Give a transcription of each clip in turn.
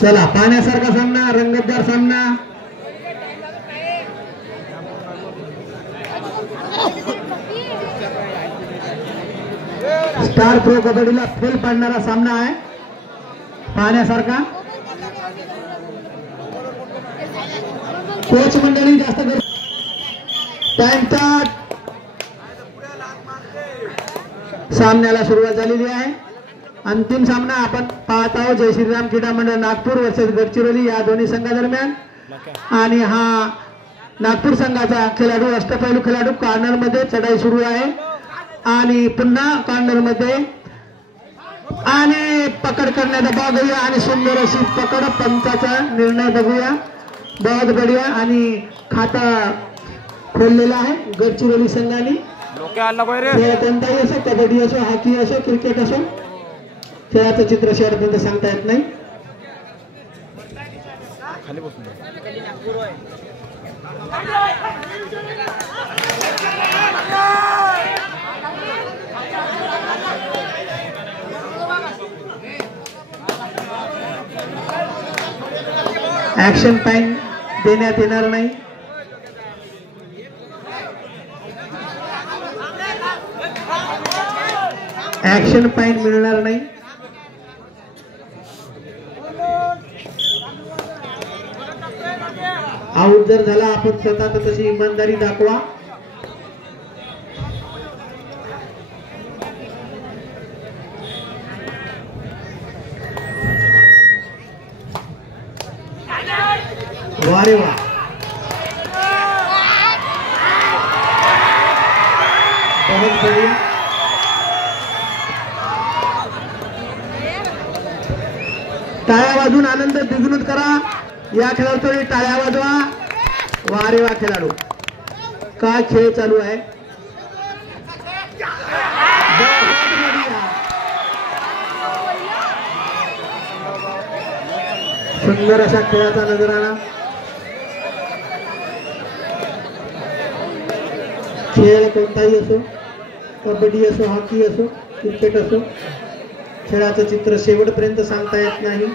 चला पाहण्यासारखा सामना, रंगतदार सामना. स्टार प्रो कबड्डीला फेल पाडणारा सामना आहे, पाहण्यासारखा. कोच मंडळी जास्त सामन्याला सुरुवात झालेली आहे. अंतिम सामना आपण पाहत आहोत जय श्रीराम क्रीडा मंडळ नागपूर वर्सेस गडचिरोली या दोन्ही संघादरम्यान. आणि हा नागपूर संघाचा खेळाडू अष्टपैलू खेळाडू कॉर्नर मध्ये चढाई सुरू आहे आणि पुन्हा कॉर्नर मध्ये आणि पकड करण्याचा बघूया आणि सुंदर अशी पकड. पंचाचा निर्णय बघूया. बहुत बढिया. आणि खाता खोललेला आहे गडचिरोली संघाने. कोणताही असो, कबड्डी असो, हॉकी असो, क्रिकेट असो, खेळाचं चित्र शेवटपर्यंत सांगता येत नाही. ऍक्शन टाइम देण्यात येणार नाही. ऍक्शन पॉइंट मिळणार नाही. आउट जर झाला आपण स्वतः तर तशी इमानदारी दाखवा. वारे वा. बहुत बढ़िया. टाळ्या वाजून आनंद द्विगुणित करा. या खेळाडूंनी टाळ्या वाजवा. वारे वा खेळाडू. काय खेळ चालू आहे. सुंदर अशा खेळाचा नजराणा. खेळ कोणताही असो, कबड्डी असो, हॉकी असो, क्रिकेट असो, खेळाचं चित्र शेवटपर्यंत सांगता येत नाही.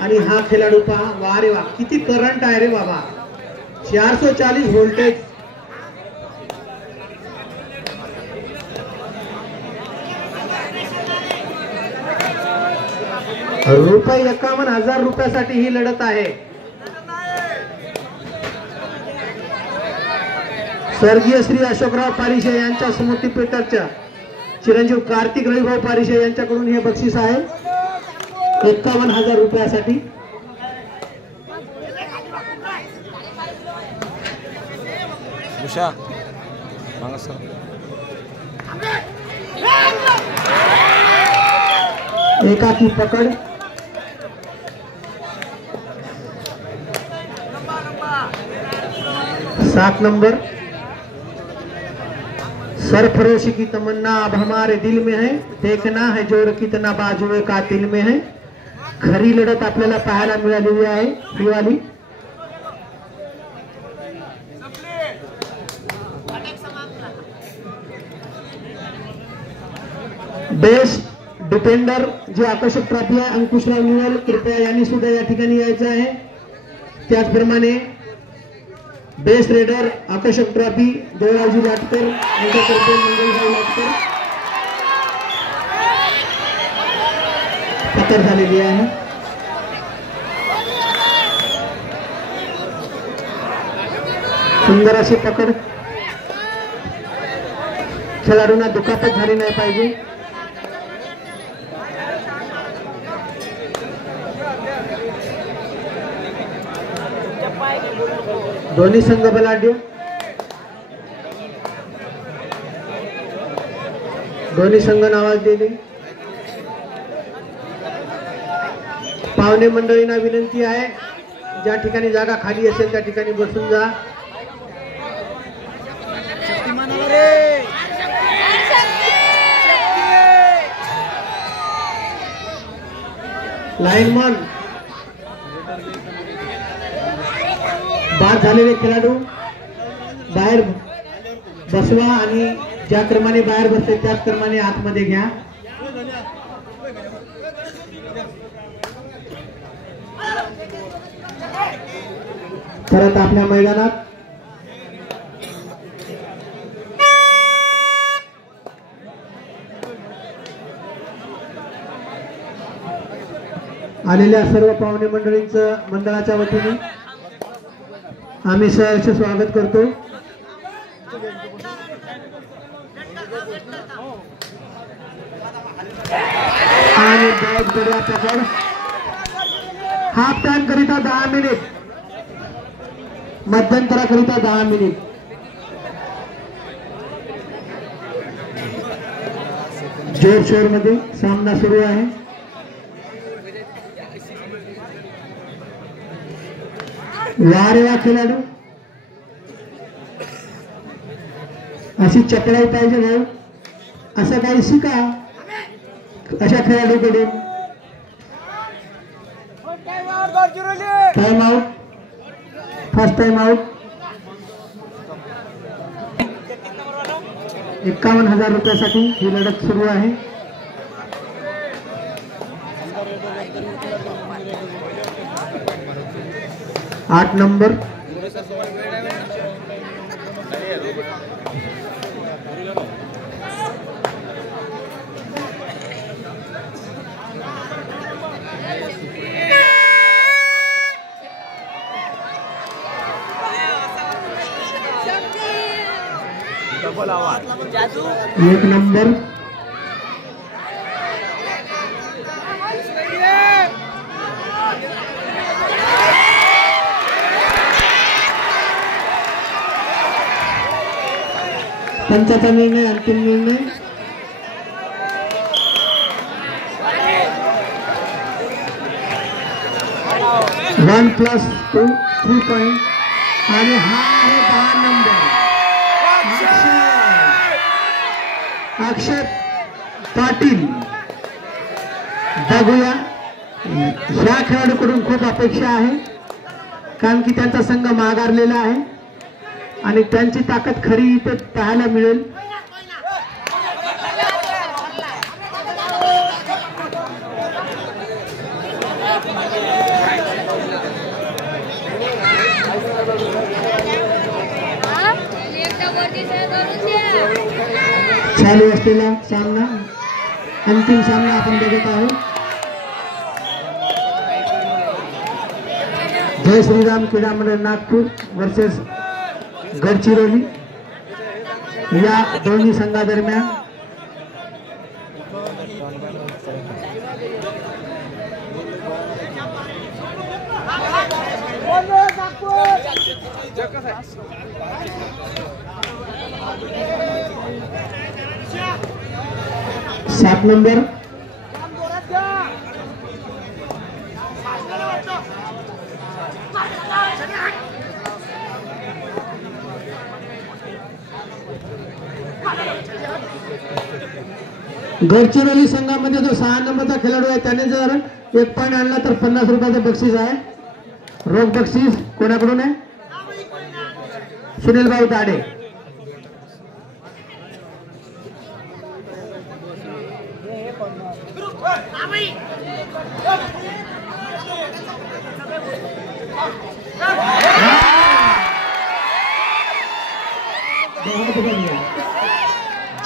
आणि हा खेळाडू पहा. वा रे वा, किती करंट आहे रे बाबा. 440 व्होल्टेज. रुपये 51,000 रुपयासाठी ही लढत आहे. स्वर्गीय श्री अशोकराव पारिशे यांच्या स्मृतीप्रीत्यर्थ चिरंजीव कार्तिक रविभाऊ पारिशे यांच्याकडून हे बक्षीस आहे 51,000 रुपयासाठी. एकाकी पकड. सात नंबर. सरफरोशी की तमन्ना अब हमारे दिल में है, देखना है जोर कितना बाजुए कातिल में है. खरी लढत आपल्याला पाहायला मिळालेली आहे ही वाली. बेस्ट डिफेंडर जे आकर्षक ट्रॉफी आहे अंकुशराव निवल, कृपया यांनी सुद्धा या ठिकाणी यायचं आहे. त्याचप्रमाणे बेस्ट रेडर आकर्षक ट्रॉफी देवरावजी लाटकर यांच्यातर्फे मंगलभाई लाटकर पकड झालेली आहे. सुंदर अशी पकड. खेळाडूंना दुखापत झाली नाही पाहिजे. दोन्ही संघ बलाढ्य. दोन्ही संघ नावाजलेले. पाहुणे मंडळींना विनंती आहे ज्या ठिकाणी जागा खाली असेल त्या ठिकाणी बसून जा. लाईनमन बाद झालेले खेळाडू बाहेर बसवा आणि ज्या क्रमाने बाहेर बसते त्याच क्रमाने आतमध्ये घ्या. परत आपल्या मैदानात आलेल्या सर्व पाहुणे मंडळींचं मंडळाच्या वतीने आम्ही सहर्ष स्वागत करतो। आणि बहुत बढ़िया पकड़। हाफ टाइम करिता 10 मिनिट, मध्यंतराकरिता 10 मिनिट। जोर शोर मध्ये सामना सुरू आहे। वारे वा खेळाडू, अशी चपळाई पाहिजे भाऊ, असं काही शिका अशा खेळाडूकडून। Time out, first time out. 51,000 रुपयासाठी ही लढत सुरू आहे। आठ नंबर एक नंबर पंचाचा निर्णय, अंतिम निर्णय। वन प्लस 2 3 पॉइंट आणि हा आहे 10 नंबर अक्षय पाटील। बघूया, ह्या खेळाडूकडून खूप अपेक्षा आहे, कारण की त्यांचा संघ माघारलेला आहे आणि त्यांची ताकद खरी इथे पाहायला मिळेल। चालू असलेला सामना, अंतिम सामना आपण बघत आहोत। जय श्रीराम क्रीडा मंडळ नागपूर वर्सेस गडचिरोली या दोन्ही संघादरम्यान सात नंबर गडचिरोली संघामध्ये जो 6 नंबरचा खेळाडू आहे त्याने जर 1 पॉइंट आणला तर 50 रुपयाचं बक्षीस आहे। रोख बक्षीस कोणाकडून आहे? सुनील भाऊ दाडे।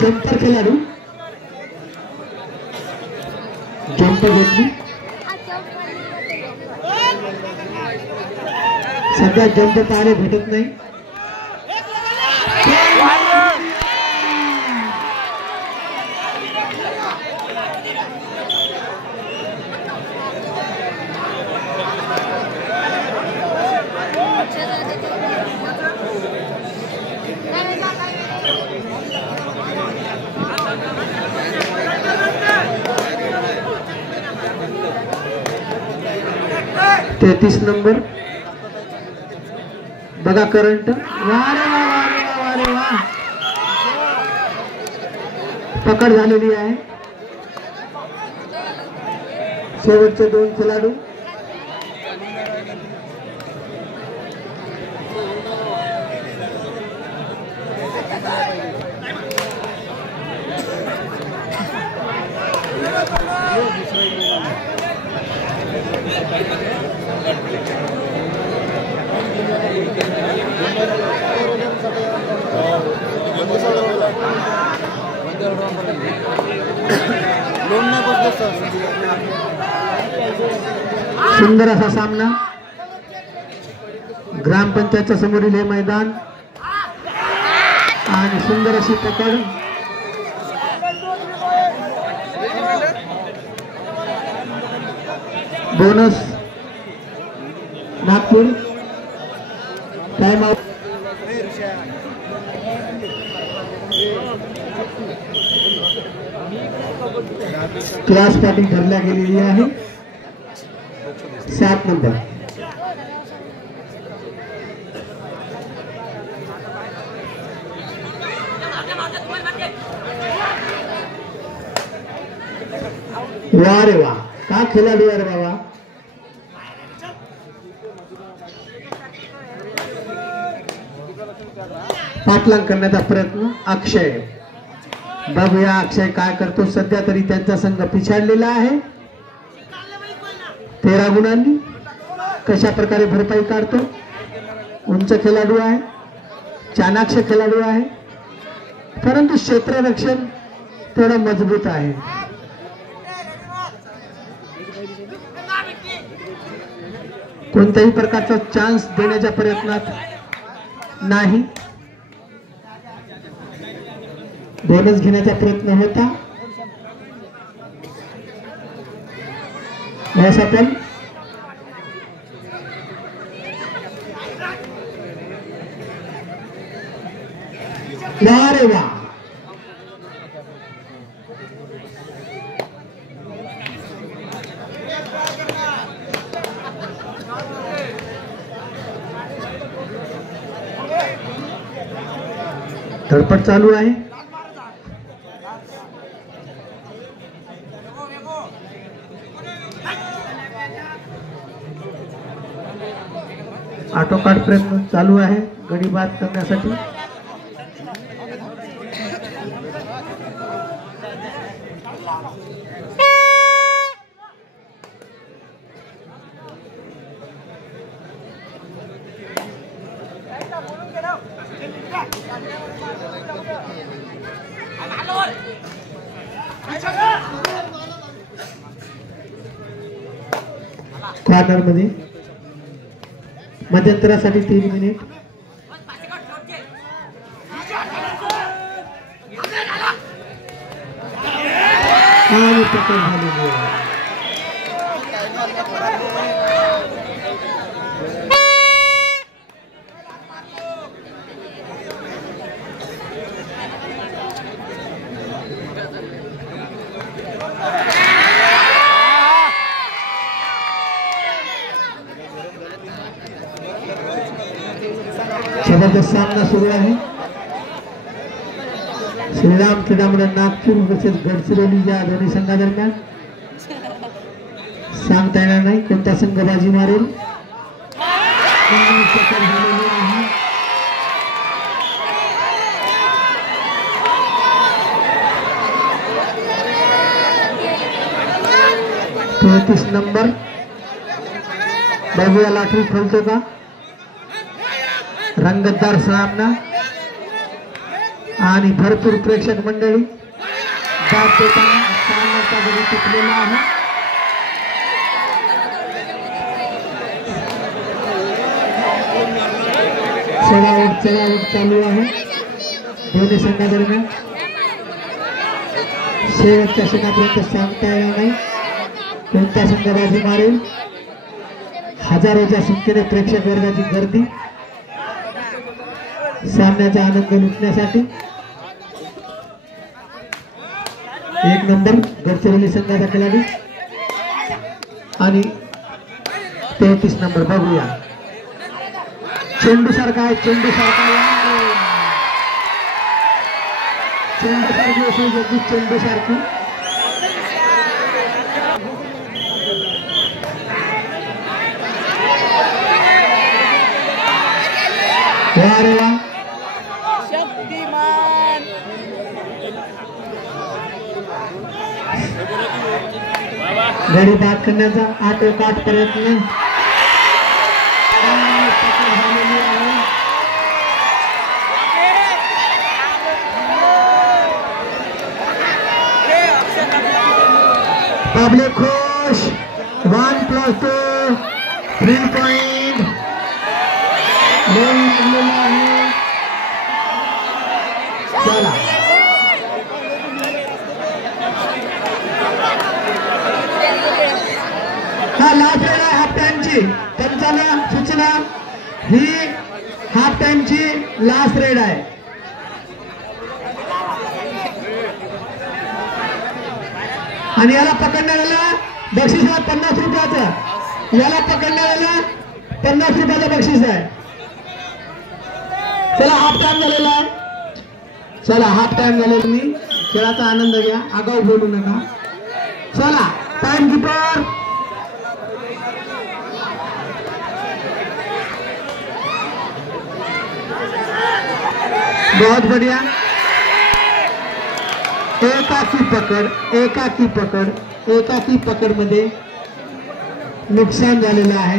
जंपर खेळाडू, जंपर घेतली, सध्या जंप पाहायला भेटत नाही। तेहतीस नंबर बघा करंट। वारे वा, पकड झालेली आहे। शेवटचे 2 खेळाडू Thank you. सुंदर असा सामना ग्रामपंचायतच्या समोरील हे मैदान आणि सुंदर अशी पकड bonus Nagpur time out class party ठरल्या गेलेली आहे 7 नंबर वाह रे वाह का खिलाडी आहे बाबा पाठलाग करण्याचा प्रयत्न अक्षय बघूया अक्षय काय करतो सध्या तरी त्यांचा संघ पिछाडलेला आहे 13 गुणांनी कशा प्रकारे भरपाई काढतो उंच खेळाडू आहे चाणाक्ष खेळाडू आहे परंतु क्षेत्ररक्षण थोडं मजबूत आहे कोणत्याही प्रकारचा चान्स देण्याच्या प्रयत्नात नाही बोनस घेण्याचा प्रयत्न होता पण रे वा धडपड चालू आहे आटोकाट प्रयत्न चालू आहे गडी बाद करण्यासाठी कॉर्नर मध्ये मध्यंतरासाठी 3 मिनिट आणि पकड झालेली आहे जबरदस्त सामना सुरू आहे श्रीराम क्रीडा मंडळ नागपूर वर्सेस गडचिरोली या दोन्ही संघादरम्यान सांगता येणार नाही कोणता संघ बाजी मारेल तो 33 नंबर बघूया लाटरी खोलतो का रंगतदार सामना आणि भरपूर प्रेक्षक मंडळी दाद देताना सामन्याचा गडी टिकलेला आहे चढाओढ चालू आहे दोन्ही संघादरम्यान शेवटच्या क्षणापर्यंत सांगता येणार नाही कोणता संघ बाजी मारेल हजारोच्या संख्येने प्रेक्षक वर्गाची गर्दी सामन्याचा आनंद लुटण्यासाठी 1 नंबर गडचिरोली संघाचा खेळाडू आणि 33 नंबर बघूया चेंडू सारखा आहे चेंडू सारखा चेंडू सारखी अरे वा गडी बाद करण्याचा आटोकाट प्रयत्न पब्लिक खुश 1+2 3 पॉइंट लागलेला आहे. चला हा लास्ट रेड आहे हाफ टाइमची. पंचाला सूचना ही हाफ टाइमची लास्ट रेड आहे. आणि याला पकडणाऱ्याला बक्षीस आहे 50 रुपयाचं. याला पकडणाऱ्याला 50 रुपयाचं बक्षीस आहे. चला हाफ टाइम झालेला आहे. चला हाफ टाइम झालेला. तुम्ही खेळाचा आनंद घ्या, आगाऊ बोलू नका. चला टाइम कीपर बहुत बढ़िया. एकाकी पकड मध्ये नुकसान झालेलं आहे.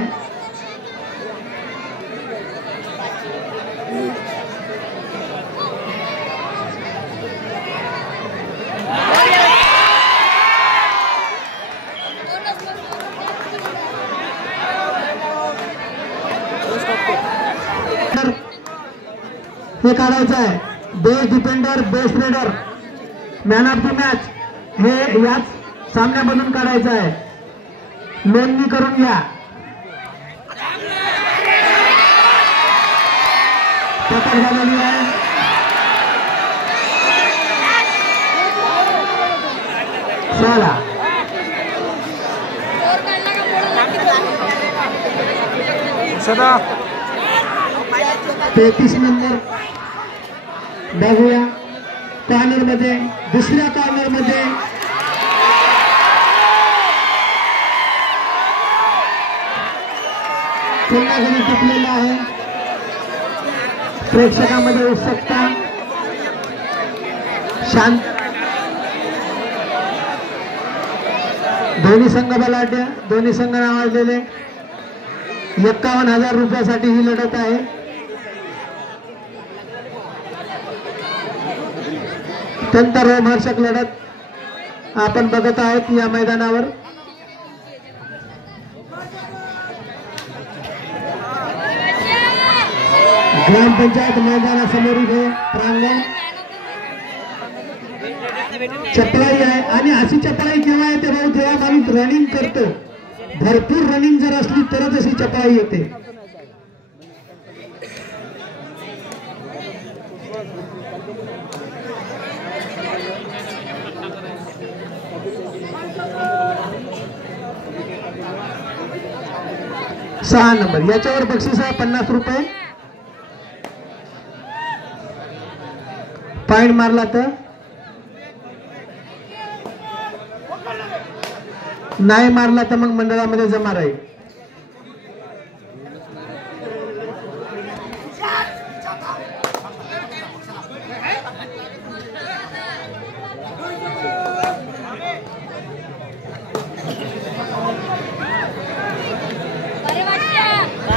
हे काढायचं आहे. Best defender, best raider, man of the match हे याच सामन्यामधून काढायचं आहे. नोंदणी करून घ्या. पकड झालेली आहे. चला 33 नंबर बघूया. कॉर्नर मध्ये दुसऱ्या कॉर्नर मध्ये पुन्हा गणित टिकलेला आहे. प्रेक्षकांमध्ये उत्सुकता शांत. दोन्ही संघ बलाढ्य, दोन्ही संघ नावाजलेले. 51,000 रुपयासाठी ही लढत आहे. अत्यंत रोमहर्षक लढत आपण बघत आहोत या मैदानावर. ग्रामपंचायत मैदानासमोरील हे प्रांगण चपळाई आहे. आणि अशी चपळाई केव्हा येते भाऊ? जेव्हा माणूस रनिंग करतो. भरपूर रनिंग जर असली तरच अशी चपळाई येते. सहा नंबर याच्यावर बक्षीस आहे 50 रुपये. पॉइंट मारला तर, नाही मारला तर मग मंडळामध्ये जमा राहील.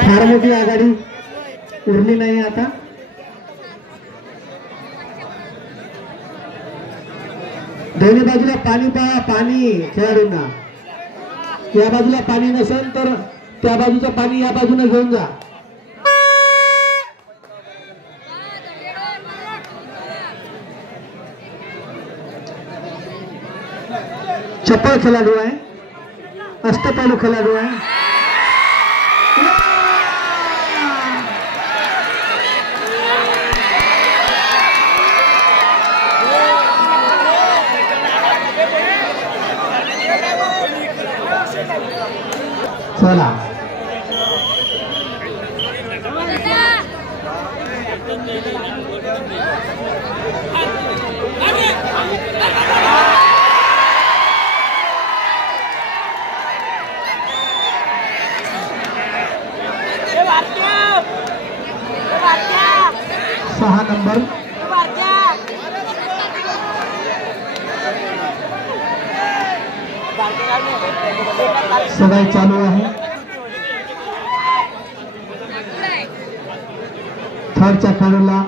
फार मोठी आघाडी उरली नाही आता. दोन्ही बाजूला पाणी पहा, पाणी खेळाडूंना. या बाजूला पाणी नसेल तर त्या बाजूचं पाणी या बाजूने घेऊन जा. चप्पल खेळाडू आहे, अष्टपैलू खेळाडू आहे. चला सहा नंबर सगाई चालू आहे. थर्डच्या खेळाडूला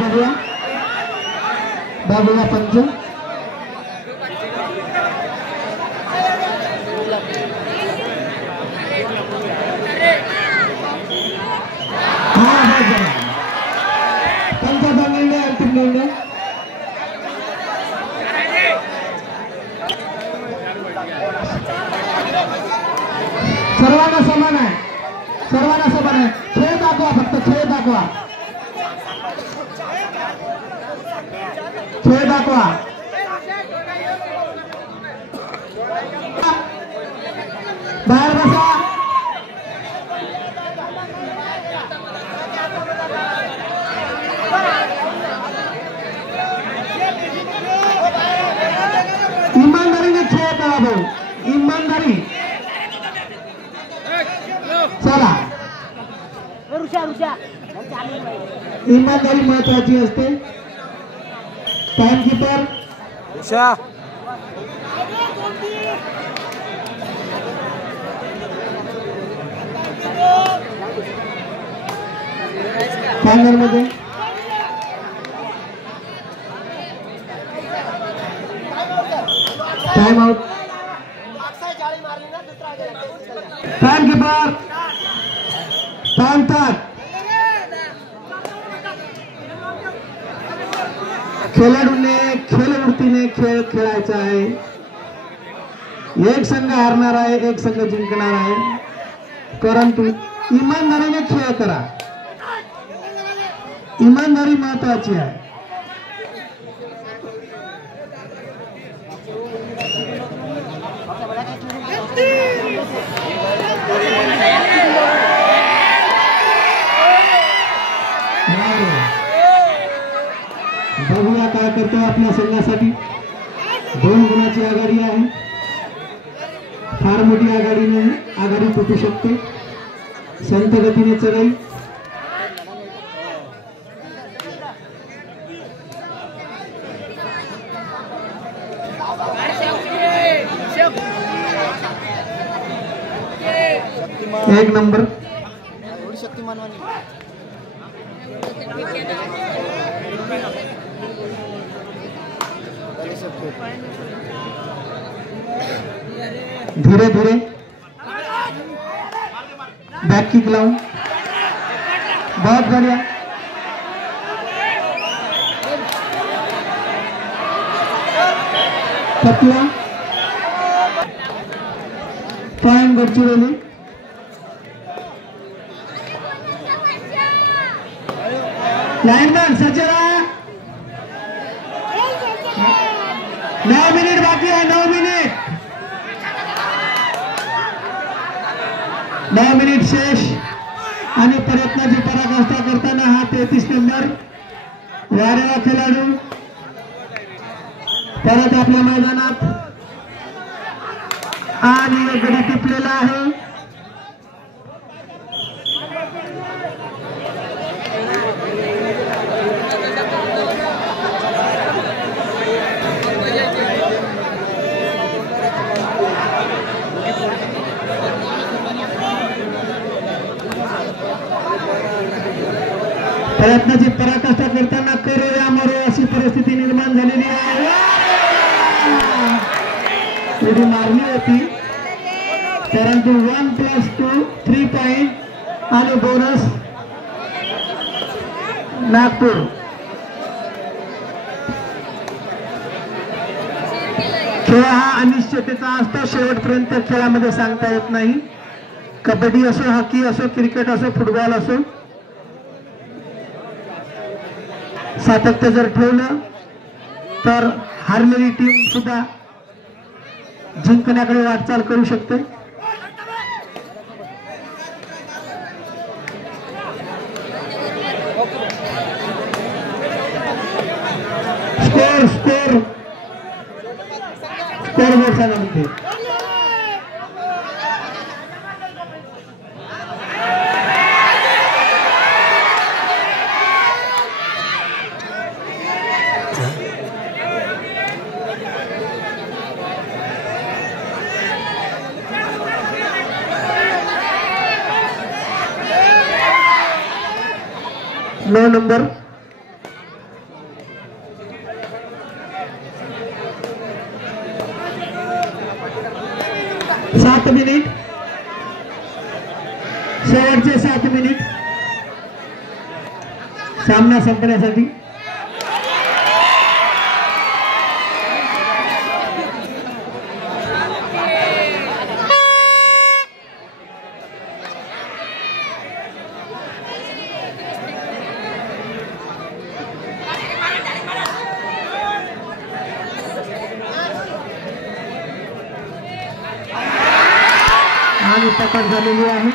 बघूया. बाबूला पंच पंचाचा निर्णय अंतिम निर्णय सर्वांना समान आहे सर्वांना समान आहे खेळ दाखवा फक्त खेळ दाखवा खेळ दाखवा बाहेर बसा इमानदारीने खेळ करा भाऊ इमानदारी चला इमानदारी महत्वाची असते टाइमकीपर फायनल मध्ये टाइम आउट टाइमकीपर टाइम तक खेळाडूने खेळवृत्तीने खेळ खेळायचा आहे एक संघ हारणार आहे एक संघ जिंकणार आहे परंतु इमानदारीने खेळ करा इमानदारी महत्वाची आहे बघूया काय करतो आपल्या संघासाठी 2 गुणाची आघाडी आहे फार मोठी आघाडी नाही आघाडी तुटू शकते संत गतीने चढाई एक नंबर शक्तिमान धीरे धीरे बैक किक लाऊं बहुत बढ़िया पतला पॉइंट गडचिरोली लाइनमैन सचेरा 9 मिनिट बाकी है 9 मिनिट 9 मिनिट शेष आणि प्रयत्नाची पराकाष्ठा करताना हा 33 नंबर वारेवा खेळाडू परत आपल्या मैदानात आणि गडी टिपलेला आहे प्रयत्नाची पराकाष्ठा करताना करो या मरो अशी परिस्थिती निर्माण झालेली आहे उडी मारली होती परंतु 1+2 3 पॉइंट आणि बोनस नागपूर खेळ हा अनिश्चिततेचा असतो शेवटपर्यंत खेळामध्ये सांगता येत नाही कबड्डी असो हॉकी असो क्रिकेट असो फुटबॉल असो सातत्य जर ठेवलं तर हारलेली टीम सुद्धा जिंकण्याकडे वाटचाल करू शकते स्कोर स्कोर स्कोर बोर्ड सांगा म्हणते 9 नंबर सामना संपण्यासाठी आणि पकड झालेली आहे.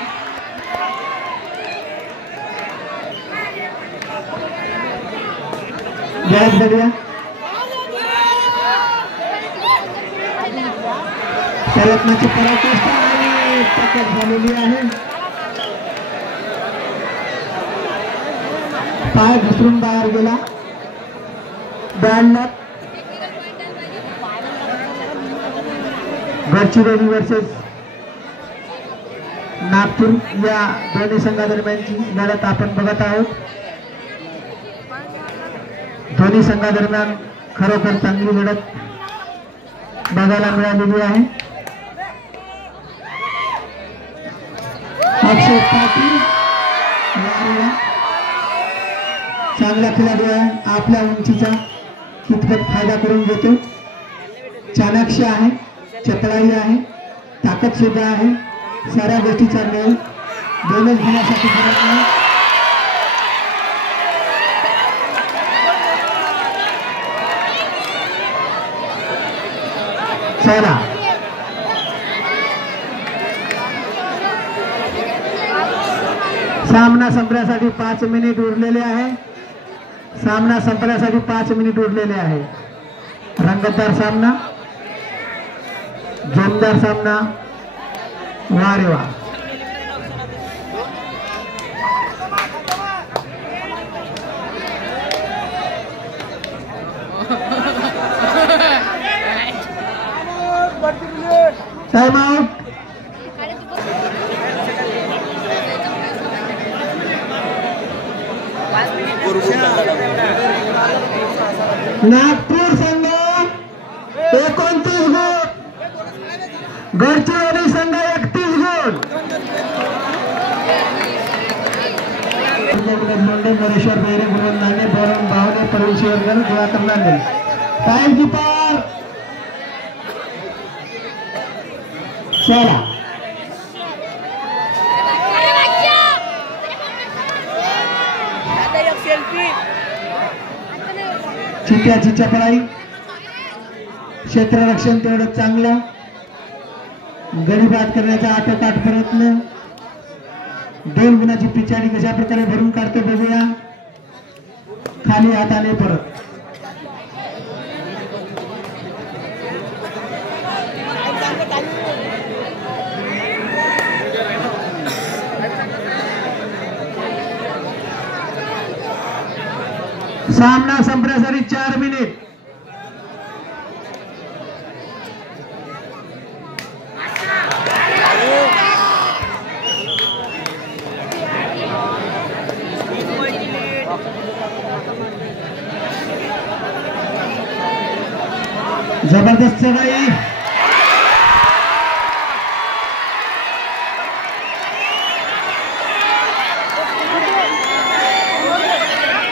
बहुत बढ़िया प्रयत्नाची पराकाष्ठा आणि पकड झालेली आहे. पाय घसरून बाहेर गेला. 92 गडचिरोली वर्सेस नागपूर या दोन्ही संघादरम्यानची लढत आपण बघत आहोत. दोन्ही संघादरम्यान खरोखर चांगली लढत बघायला मिळालेली आहे. अक्षय पाटील चांगला खेळाडू आहे. आपल्या उंचीचा कितपत फायदा करून घेतो. चाणाक्ष आहे, चपळाई आहे, ताकद सुद्धा आहे. साऱ्या गोष्टीचा मेळ बॅलन्स घेण्यासाठी करत नाही. चला सामना संपण्यासाठी 5 मिनिट उरलेले आहे. सामना संपण्यासाठी 5 मिनिट उरलेले आहे. रंगतदार सामना, जोरदार सामना. वाह रे वाह. Time out. नागपूर संघ 29 गुण, गडचिरोली संघ 31 गुण. मरेश्वर बेरे गोलंदाजे बरं भावने प्रवीण शिवरकर दिवाकर नांदेड. Time keeper. चला चित्याची चपळाई, क्षेत्ररक्षण तेवढं चांगलं. गडी बाद करण्याचा आटोकाट प्रयत्न. 2 गुणाची पिछाडी कशा प्रकारे भरून काढतो बघूया. खाली हाताने परत. सामना संपण्यासाठी 4 मिनिट. जबरदस्त चढ़ाई.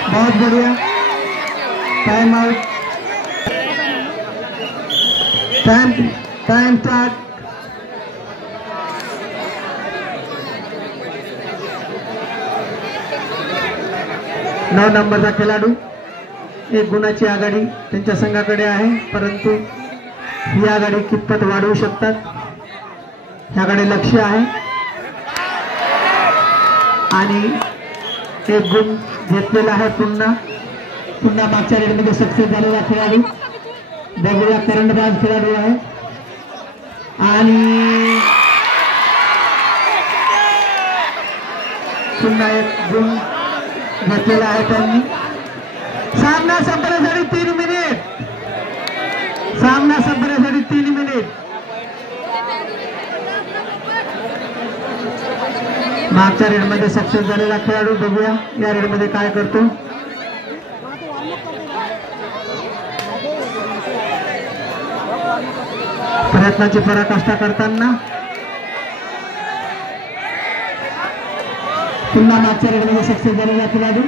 बहुत बढ़िया. Time out. Time start. नौ नंबरचा खेळाडू. 1 गुणाची आघाडी त्यांच्या संघाकडे आहे, परंतु ही आघाडी कितपत वाढवू शकतात ह्याकडे लक्ष आहे. आणि 1 गुण घेतलेला आहे. पुन्हा मागच्या रेडमध्ये सक्सेस झालेला खेळाडू. बघूया करंडबाज खेळाडू आहे आणि पुन्हा 1 गुण घेतलेला आहे त्यांनी. सामना संपण्यासाठी 3 मिनिट. सामना संपण्यासाठी 3 मिनिट. मागच्या रेडमध्ये सक्सेस झालेला खेळाडू. बघूया या रेडमध्ये काय करतो. प्रयत्नाची पराकाष्ठा करताना पुन्हा मागच्या रेडमध्ये सक्सेस झालेला खेळाडू.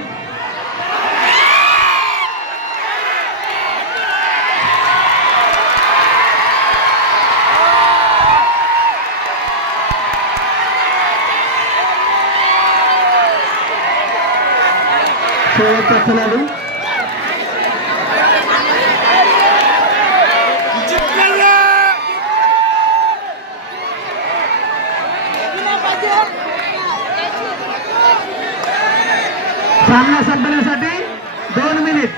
नंबरचा खेळाडू सामना संपण्यासाठी 2 मिनिट.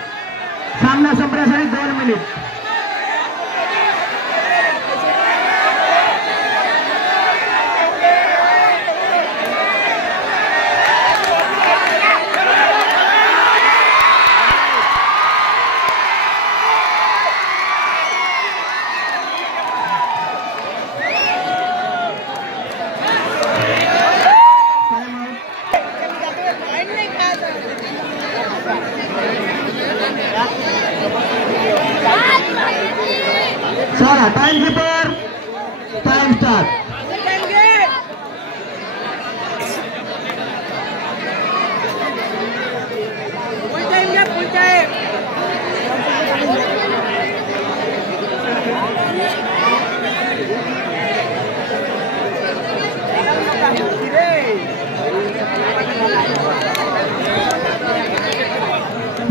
सामना संपण्यासाठी 2 मिनिट. चला टाइम कीपर टाइम स्टार्ट.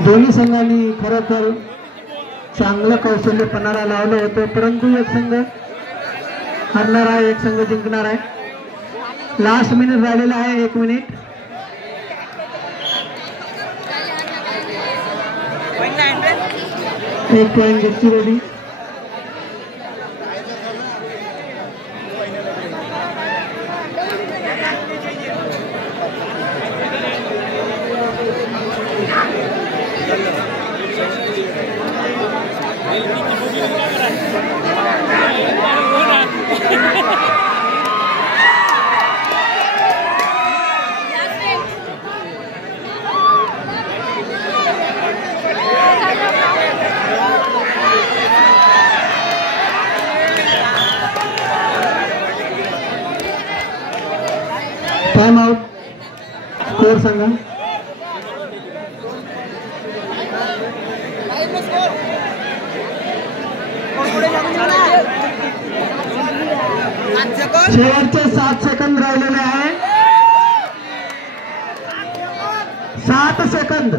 दोन्ही संघांनी खरं तर चांगलं कौशल्य पणाला लावलं होतं, परंतु एक संघ हरणार आहे, एक संघ जिंकणार आहे. लास्ट मिनिट राहिलेला आहे. 1 मिनिट. एक point Gadchiroli. Time out. Score सांगा. शेवटचे 7 सेकंद राहिलेले आहे. 7 सेकंद.